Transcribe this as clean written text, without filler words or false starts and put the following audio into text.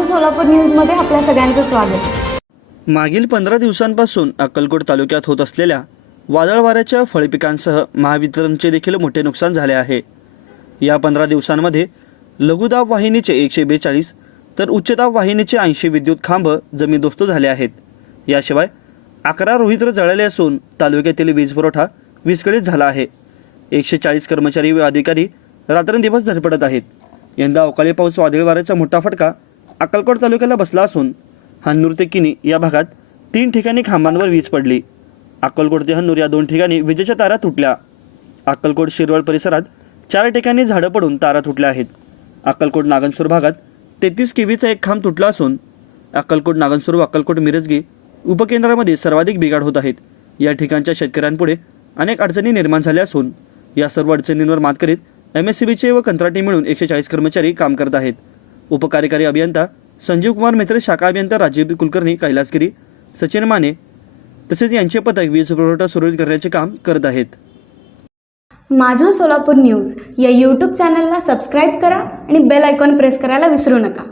माझं सोलापूर न्यूजमध्ये आपल्या सगळ्यांचं स्वागत। मागील 15 दिवसांपासून अक्कलकोट तालुक्यात होत असलेल्या वादळ वाऱ्याच्या फळपिकांसह महावितरणचे देखील मोठे नुकसान झाले आहे। या 15 दिवसांमध्ये लघुदाब वाहिनीचे 142 तर उच्चदाब वाहिनीचे 80 विद्युत खांब जमीनदोस्त झाले आहेत। याशिवाय 11 रोहित्र जळाले असून तालुक्यातील वीज पुरवठा विस्कळीत झाला आहे। 140 कर्मचारी व अधिकारी रात्रंदिवस धडपडत आहेत। यंदा अवकाळी पाऊस वादळी वाऱ्याचा मोठा फटका अक्कलकोट तालुक्याला बसला असून हन्नूर ते किनी या भागात 3 ठिकाणी खांबांवर वीज पडली। अक्कलकोट ते हन्नूर या 2 ठिकाणी विजेच्या तारा तुटल्या। अक्कलकोट शिरवळ परिसरात 4 ठिकाणी झाडं पडून तारा तुटल्या आहेत। अक्कलकोट नागनसूर भागात 33 केव्हीचा एक खांब तुटला असून अक्कलकोट नागनसूर व अक्कलकोट मिरजगी उपकेंद्रामध्ये सर्वाधिक बिघाड होत आहेत। या ठिकाणच्या शेतकऱ्यांपुढे अनेक अडचणी निर्माण झाल्या असून या सर्व अडचणींवर मात करीत MSCBचे व कंत्राटी मिळून 140 कर्मचारी काम करत आहेत। उपकार्यकारी अभियंता संजीव कुमार मित्रे, शाखा अभियंता राजीव कुलकर्णी कैलासगिरी, सचिन माने तसेच यांचे पथक वीज पुरवठा सुरळीत करण्याचे काम करत आहेत। माझं सोलापूर न्यूज या YouTube चॅनलला सबस्क्राईब करा आणि बेल आयकॉन प्रेस करायला विसरू नका।